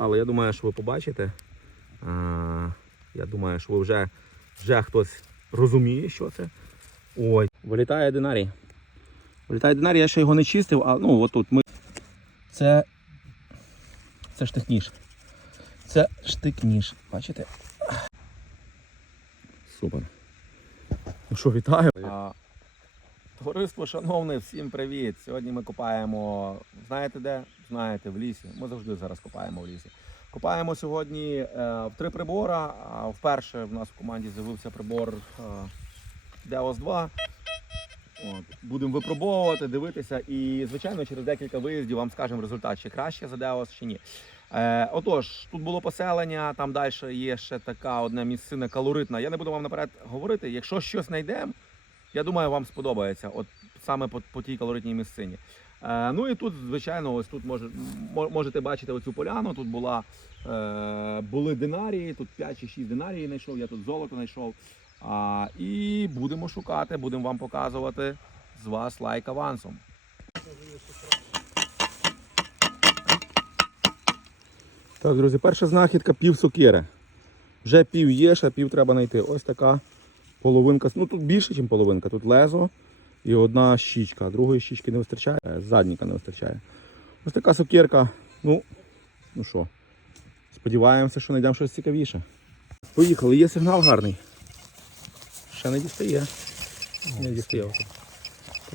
але я думаю, що ви побачите. Я думаю, що ви вже, вже хтось розуміє, що це. Ой, вилітає динарій. Вилітає динарій, я ще його не чистив, а ну отут ми. Це. Це штик-ніж. Це штик-ніж. Бачите? Супер. Ну що, вітаю. Товариство, шановне, всім привіт. Сьогодні ми копаємо, знаєте де? Знаєте, в лісі. Ми завжди зараз копаємо в лісі. Копаємо сьогодні е, в три прибора. Вперше в нас в команді з'явився прибор е, Deos 2. От. Будемо випробовувати, дивитися, і, звичайно, через декілька виїздів вам скажемо результат, чи краще за Deos, чи ні. Е, отож, тут було поселення, там далі є ще така одна місцина калоритна. Я не буду вам наперед говорити. Якщо щось знайдемо, я думаю, вам сподобається. От саме по, по тій калоритній місцині. Е, ну і тут, звичайно, ось тут може, можете бачити оцю поляну. Тут була, е, були динарії, тут 5 чи 6 динарії знайшов, я тут золото знайшов. А, і будемо шукати, будемо вам показувати з вас лайк авансом. Так, друзі, перша знахідка пів сокири. Вже пів є, ще пів треба знайти. Ось така половинка. Ну тут більше, ніж половинка. Тут лезо і одна щічка. Другої щічки не вистачає, е, задніка не вистачає. Ось така сокирка. Ну, ну що, сподіваємося, що знайдемо щось цікавіше. Поїхали, є сигнал гарний. Ще не дістає. Не дістає.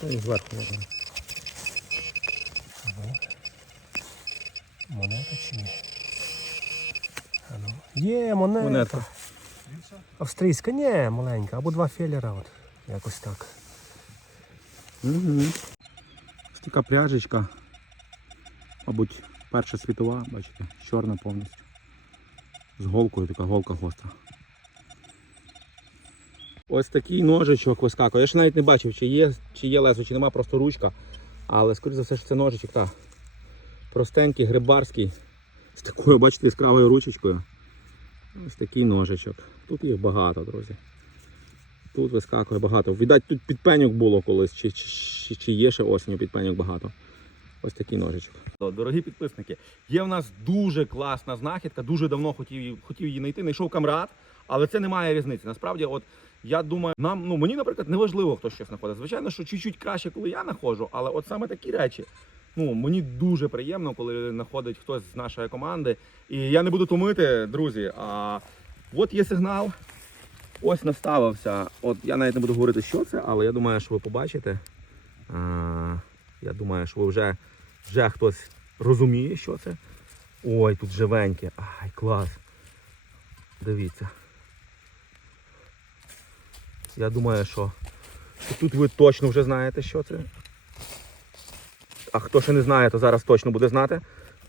Потім зверху можна. Монета чи ні? А. Є монета. Монетка. Австрійська, ні, маленька, або два фелера, от, якось так. Угу. Ось така пряжечка. Мабуть, перша світова, бачите, чорна повністю. З голкою, така голка гостра. Ось такий ножичок вискакує. Я ще навіть не бачив, чи є, чи є лезо, чи нема, просто ручка. Але скоріш за все, що це ножичок, так. Простенький, грибарський. З такою, бачите, яскравою ручечкою. Ось такий ножичок. Тут їх багато, друзі. Тут вискакує багато. Віддать, тут підпеньок було колись, чи, чи, чи, є ще осінню підпеньок багато. Ось такий ножичок. Дорогі підписники, є в нас дуже класна знахідка, дуже давно хотів, хотів її знайти. Знайшов камрад, але це не має різниці. Насправді, от я думаю, нам, ну мені, наприклад, не важливо, хто щось знаходить. Звичайно, що чуть-чуть краще, коли я знаходжу, але от саме такі речі. Ну, мені дуже приємно, коли знаходить хтось з нашої команди. І я не буду томити, друзі. А от є сигнал. Ось наставився. От я навіть не буду говорити, що це, але я думаю, що ви побачите. А, я думаю, що ви вже, вже хтось розуміє, що це. Ой, тут живеньке. Ай, клас. Дивіться. Я думаю, що, що тут ви точно вже знаєте, що це. А хто ще не знає, то зараз точно буде знати.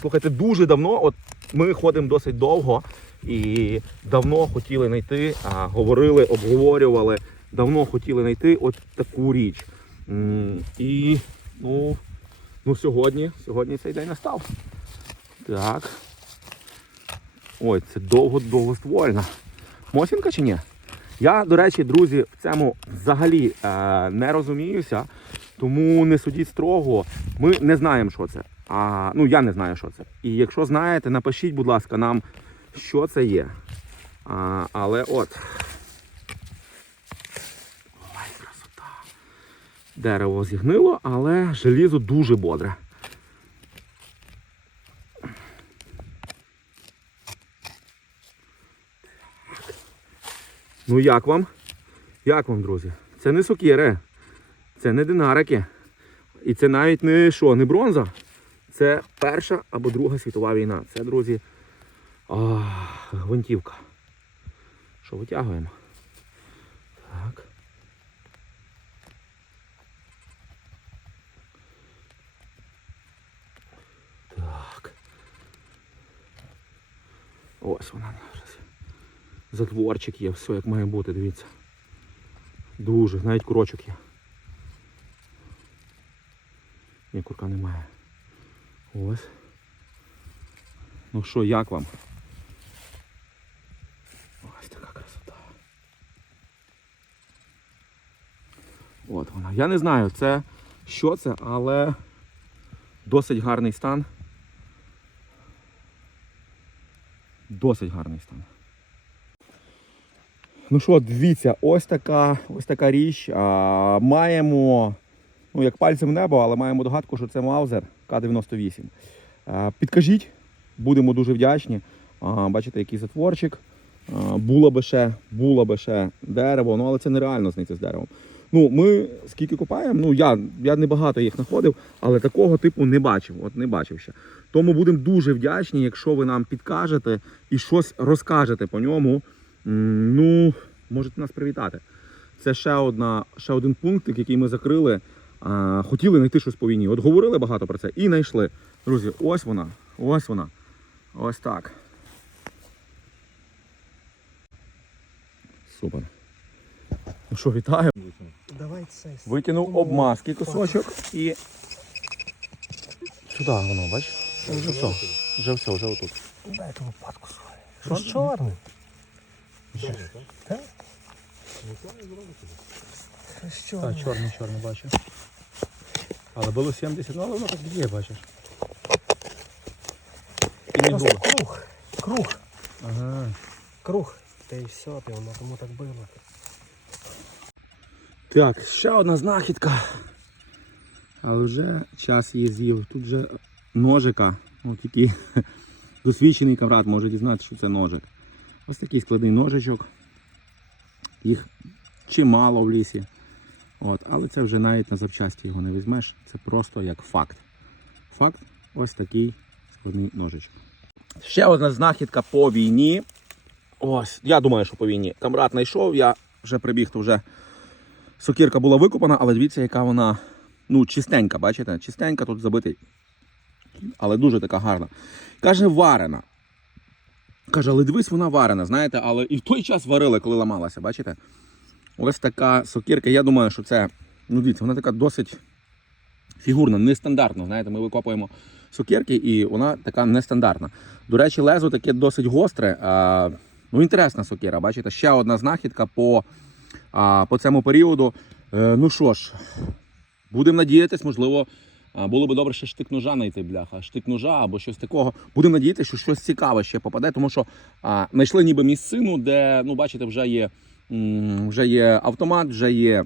Слухайте, дуже давно, от ми ходимо досить довго і давно хотіли знайти, а, говорили, обговорювали, давно хотіли знайти от таку річ. І ну, ну сьогодні, сьогодні цей день настав. Так. Ой, це довго-довгоствольна. Мосінка чи ні? Я, до речі, друзі, в цьому взагалі е, не розуміюся, тому не судіть строго. Ми не знаємо, що це. А, ну, я не знаю, що це. І якщо знаєте, напишіть, будь ласка, нам, що це є. А, але от. Ой, красота. Дерево зігнило, але желізо дуже бодре. Ну як вам? Як вам, друзі? Це не сокири, це не динарики. І це навіть не що, не бронза. Це Перша або Друга світова війна. Це, друзі, а, гвинтівка. Що витягуємо? Так. Так. Ось вона. Затворчик є, все як має бути, дивіться. Дуже, навіть курочок є. Ні, курка немає. Ось. Ну що, як вам? Ось така красота. От вона. Я не знаю, це що це, але досить гарний стан. Досить гарний стан. Ну що, дивіться, ось така, ось така річ. А, маємо, ну як пальцем небо, але маємо догадку, що це Маузер К-98. Підкажіть, будемо дуже вдячні. Бачите, який затворчик. А, було би ще, було би ще дерево, ну але це нереально знайти з деревом. Ну, ми скільки копаємо, ну я, я не багато їх знаходив, але такого типу не бачив. От не бачив ще. Тому будемо дуже вдячні, якщо ви нам підкажете і щось розкажете по ньому. Ну, можете нас привітати. Це ще, одна, ще один пункт, який ми закрили. А, хотіли знайти щось по війні. От говорили багато про це і знайшли. Друзі, ось вона, ось вона. Ось так. Супер. Ну що, вітаю. Давай цей. Витягнув обмазки кусочок і. Сюди воно, бач? Вже все. Вже все, вже отут. Дай ту лопатку. Що ж чорний? Так? Чорний? Так, чорний, чорний, бачиш. Але було 70, ну але воно так є, бачиш. І не Просто було. круг. Круг. Ага. Круг. Та й все, ти воно тому так було. Так, ще одна знахідка. Але вже час її з'їв. Тут вже ножика. От тільки досвідчений камрад може дізнатися, що це ножик. Ось такий складний ножичок. Їх чимало в лісі. От, але це вже навіть на запчасті його не візьмеш. Це просто як факт. Факт ось такий складний ножичок. Ще одна знахідка по війні. Ось, я думаю, що по війні. Камрад знайшов, я вже прибіг, то вже сокирка була викопана, але дивіться, яка вона ну, чистенька, бачите? Чистенька тут забитий. Але дуже така гарна. Каже, варена. Каже, але дивись, вона варена, знаєте, але і в той час варили, коли ламалася, бачите? Ось така сокирка. Я думаю, що це, ну дивіться, вона така досить фігурна, нестандартна. Знаєте, ми викопуємо сокирки і вона така нестандартна. До речі, лезо таке досить гостре. А, ну, інтересна сокира, бачите? Ще одна знахідка по, а, по цьому періоду. Е, ну що ж, будемо надіятись, можливо, було би добре ще штик ножа знайти, бляха, штик ножа або щось такого. Будемо надіятися, що щось цікаве ще попаде, тому що а, знайшли ніби місцину, де, ну, бачите, вже є, вже є автомат, вже є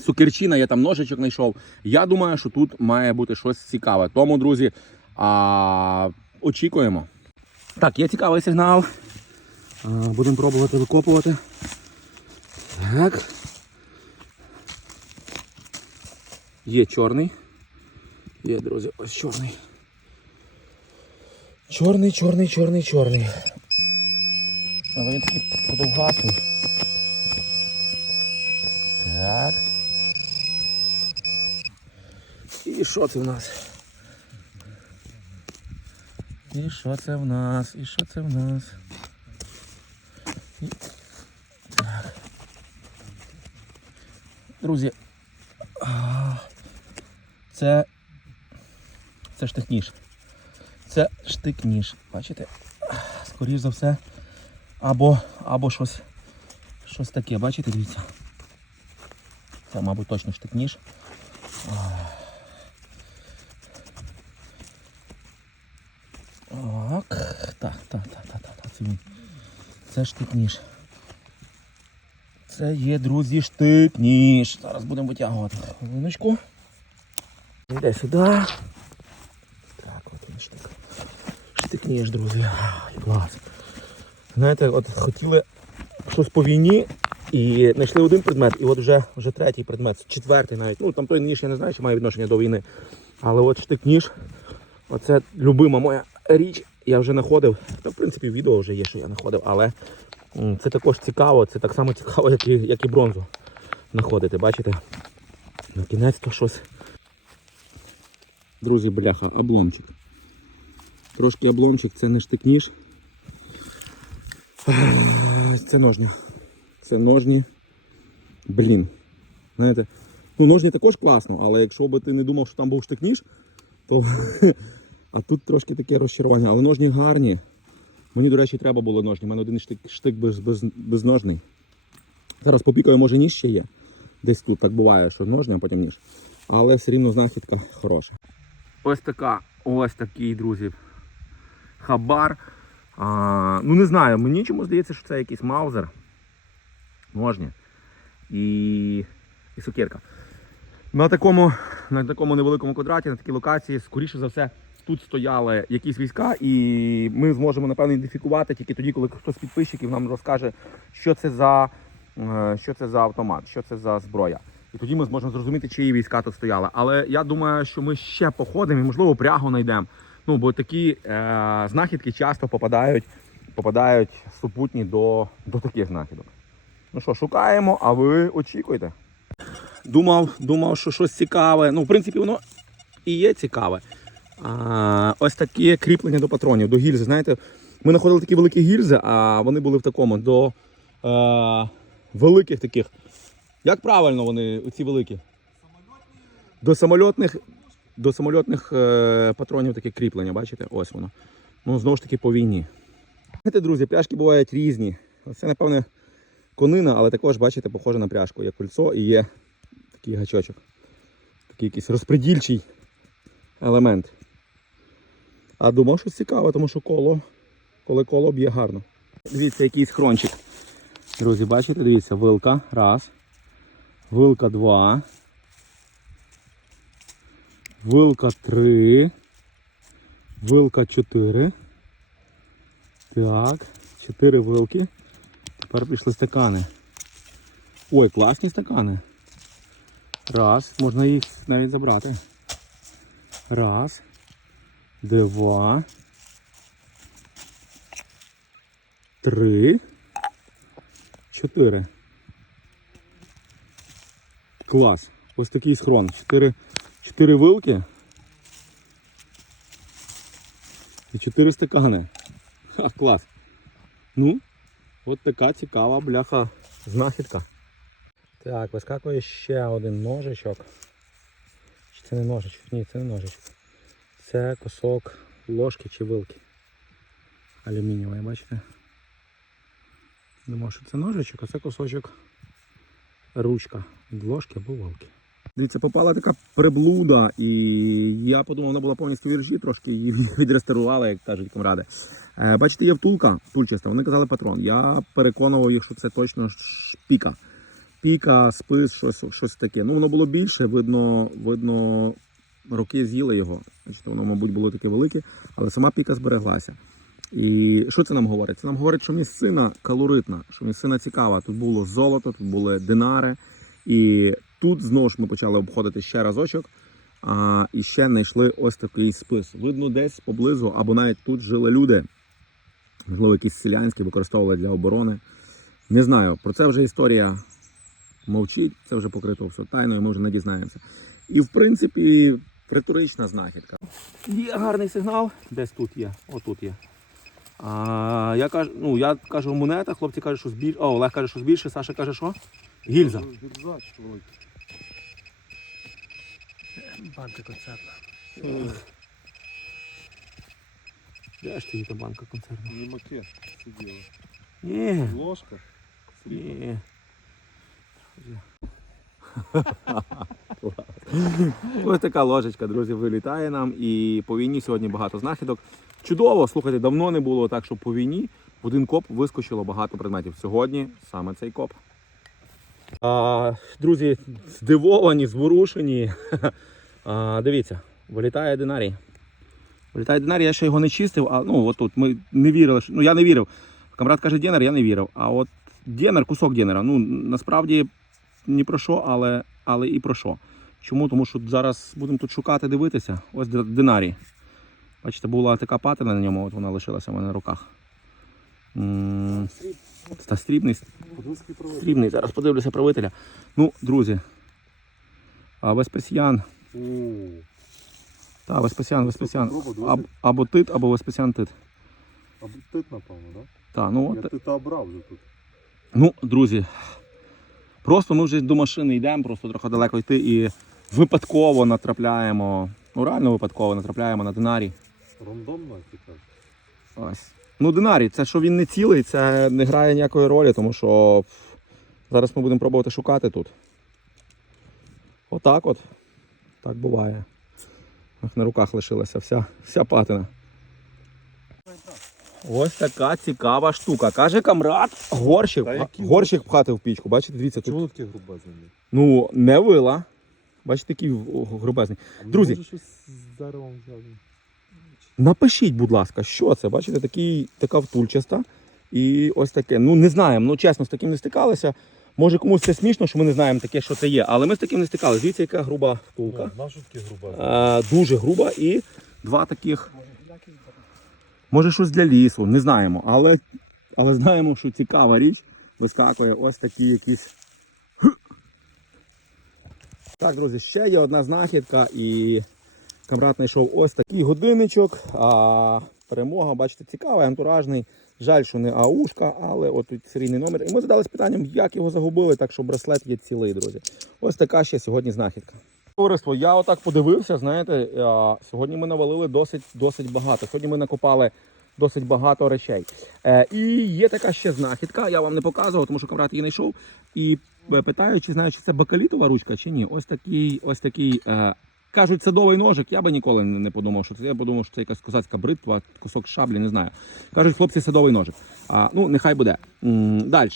сукерчина, я там ножичок знайшов. Я думаю, що тут має бути щось цікаве. Тому, друзі, а, очікуємо. Так, є цікавий сигнал. Будемо пробувати викопувати. Так. Є чорний. Є, друзі, ось чорний. Чорний, чорний, чорний, чорний. Але він такий подовгасний. Так. І що це в нас? І що це в нас? І що це в нас? І... Так. Друзі. Це. Це штик-ніж. Це штик-ніж. Бачите? Скоріш за все. Або, або щось. Щось таке, бачите, дивіться. Це, мабуть, точно штик-ніж. Так, так, так, так, так, так, це він. Це штик-ніж. Це є, друзі, штик-ніж. Зараз будемо витягувати хвилиночку. Йде сюди. Так, от він штик. Штик-ніж, друзі. Клас. Знаєте, от хотіли щось по війні і знайшли один предмет, і от вже, вже третій предмет, четвертий навіть. Ну там той ніж я не знаю, чи має відношення до війни. Але от штик-ніж, оце любима моя річ. Я вже знаходив. Та в принципі відео вже є, що я знаходив, але це також цікаво, це так само цікаво, як і, як і бронзу знаходити, бачите? На кінець то щось. Друзі, бляха, обломчик. Трошки обломчик, це не штик-ніж. Це ножня. Це ножні. Блін. Знаєте, ну ножні також класно, але якщо би ти не думав, що там був штик-ніж, то. А тут трошки таке розчарування. Але ножні гарні. Мені, до речі, треба було ножні. У мене один штик, штик без, без, безножний. Зараз попікаю, може ніж ще є. Десь тут так буває, що ножні, а потім ніж. Але все рівно знахідка хороша. Ось така, ось такий, друзі. Хабар. А, ну не знаю, мені чому здається, що це якийсь маузер. Ножні. І, і сукерка. На такому, на такому невеликому квадраті, на такій локації, скоріше за все, тут стояли якісь війська, і ми зможемо напевно ідентифікувати тільки тоді, коли хтось з підписчиків нам розкаже, що це за, е, що це за автомат, що це за зброя. І тоді ми зможемо зрозуміти, чиї війська тут стояли. Але я думаю, що ми ще походимо і, можливо, прягу знайдемо. Ну, бо такі е, знахідки часто попадають, попадають супутні до, до таких знахідок. Ну що, шукаємо, а ви очікуйте. Думав, думав, що щось цікаве. Ну, в принципі, воно і є цікаве. А, ось такі кріплення до патронів, до гільзи. Знаєте, ми знаходили такі великі гільзи, а вони були в такому до е, великих таких. Як правильно вони, ці великі? До самольотних, до самольотних е, патронів таке кріплення, бачите? Ось воно. Ну, знову ж таки, по війні. Знаєте, друзі, пляшки бувають різні. Це, напевне, конина, але також, бачите, похоже на пряжку. Є кольцо і є такий гачочок. Такий якийсь розпредільчий елемент. А думав, що цікаво, тому що коло, коли коло б'є гарно. Дивіться, якийсь хрончик. Друзі, бачите, дивіться, вилка. Раз. Вилка два. Вилка три. Вилка чотири. Так, чотири вилки. Тепер пішли стакани. Ой, класні стакани. Раз, можна їх навіть забрати. Раз. Два. Три. Чотири. Клас. Ось такий схрон. Чотири, чотири вилки. І чотири стакани. Ха, клас. Ну, от така цікава бляха знахідка. Так, вискакує ще один ножичок. Чи це не ножичок? Ні, це не ножичок. Це кусок ложки чи вилки. Алюмінієвої, бачите? Думаю, що це ножичок, а це кусочок ручка від ложки або вилки. Дивіться, попала така приблуда, і я подумав, вона була повністю віржі, трошки її відреставрували, як кажуть комради. Е, бачите, є втулка тульчаста, вони казали патрон. Я переконував їх, що це точно піка. Піка, спис, щось, щось таке. Ну, воно було більше, видно, видно, роки з'їли його. Бачите, воно, мабуть, було таке велике, але сама піка збереглася. І що це нам говорить? Це нам говорить, що місцина калоритна, що місцина цікава. Тут було золото, тут були динари. І тут знову ж ми почали обходити ще разочок. А, і ще знайшли ось такий спис. Видно, десь поблизу, або навіть тут жили люди. Можливо, якісь селянські використовували для оборони. Не знаю, про це вже історія мовчить, це вже покрито все тайною, ми вже не дізнаємося. І в принципі, риторична знахідка. Є гарний сигнал, десь тут є, отут є. А, я кажу, ну я кажу монета, хлопці кажуть, що збільше. О, Олег каже, що збільше, Саша каже, що? Гільза. Банка концертна. Де ж ти та банка концерна? Не макет сиділа. Ні, Ложка. ні. Ось така ложечка, друзі, вилітає нам. І по війні сьогодні багато знахідок. Чудово, слухайте, давно не було так, що по війні в один коп вискочило багато предметів. Сьогодні саме цей коп. А, друзі, здивовані, зворушені. А, дивіться, вилітає динарій. Вилітає динарій, я ще його не чистив, а ну отут ми не вірили. Ну я не вірив. Камрад каже Дєнер, я не вірив. А от Дєнер, кусок Дєнера, ну насправді ні про що, але, але і про що. Чому? Тому що зараз будемо тут шукати, дивитися. Ось динарій. Бачите, була така патина на ньому, от вона лишилася в мене на руках. Та стрібний, стрібний. Зараз подивлюся правителя. Ну, друзі. А Веспесіан. О, Та, Веспесіан, Веспесіан. Проба, Аб, або тит, або Веспесіан тит. А тит, напевно, так? Та, ну, Я тита обрав вже тут. ну, друзі. Просто ми вже до машини йдемо, просто трохи далеко йти і випадково натрапляємо. Ну, реально випадково натрапляємо на динарій. Рандомно цікаво. Ось. Ну, динарій, це що він не цілий, це не грає ніякої ролі, тому що зараз ми будемо пробувати шукати тут. Отак от. Так буває. Ах, На руках лишилася вся, вся патина. ось така цікава штука. Каже камрад, горщик, горщик пхати в пічку. Бачите, дивіться, тут Чому таке грубезне? ну не вила. Бачите, такий грубезний. Друзі. Щось з деревом зв'язано? Напишіть, будь ласка, що це? Бачите, такий, така втульчаста. І ось таке. Ну не знаємо. Ну чесно, з таким не стикалися. Може комусь це смішно, що ми не знаємо таке, що це є. Але ми з таким не стикалися. Дивіться, яка груба втулка. Е, дуже груба і два таких. Може щось для лісу, не знаємо. Але, але знаємо, що цікава річ вискакує ось такі якісь. Так, друзі, ще є одна знахідка і камрад знайшов ось такий годинничок. А перемога, бачите, цікавий, антуражний. Жаль, що не аушка, але от тут серійний номер. І ми задались питанням, як його загубили, так що браслет є цілий, друзі. Ось така ще сьогодні знахідка. Товариство, я отак подивився, знаєте, сьогодні ми навалили досить, досить багато. Сьогодні ми накопали досить багато речей. Е, і є така ще знахідка, я вам не показував, тому що камрад її знайшов. І е, питаю, чи знаю, чи це бакалітова ручка, чи ні. Ось такий, ось такий. Кажуть, садовий ножик, я би ніколи не подумав, що це. Я подумав, що це якась козацька бритва, кусок шаблі, не знаю. Кажуть, хлопці, садовий ножик. А, ну, нехай буде. Далі.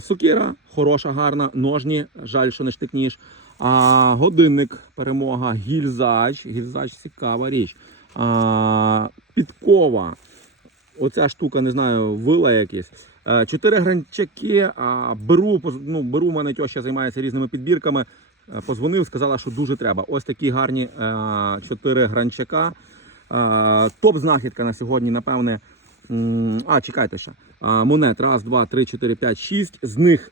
Сукіра, хороша, гарна, ножні, жаль, що не штикніш. А, годинник, перемога, гільзач. Гільзач цікава річ. А, підкова. Оця штука, не знаю, вила якісь. Е, Чотири гранчаки. А, беру, ну, беру, мене тьоща займається різними підбірками. Е, Позвонив, сказала, що дуже треба. Ось такі гарні е, чотири гранчака. Е, Топ знахідка на сьогодні, напевне. А, чекайте ще. Монет. Раз, два, три, чотири, п'ять, шість. З них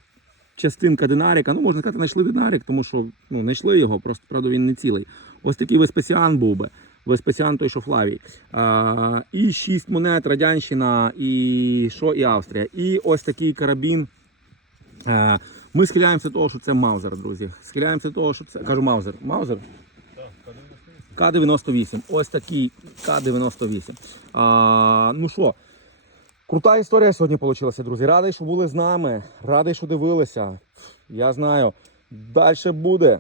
частинка динаріка. Ну, можна сказати, знайшли динарік, тому що ну, знайшли його, просто правда він не цілий. Ось такий Веспесіан був би. Веспесіан той, що Флавій. А, і шість монет, Радянщина, і що, і Австрія. І ось такий карабін. Ми схиляємося до того, що це Маузер, друзі. Схиляємося до того, що це. Кажу Маузер. Маузер? К-98. Ось такий К-98. А, ну що, крута історія сьогодні вийшла, друзі. Радий, що були з нами. Радий, що дивилися. Я знаю, далі буде.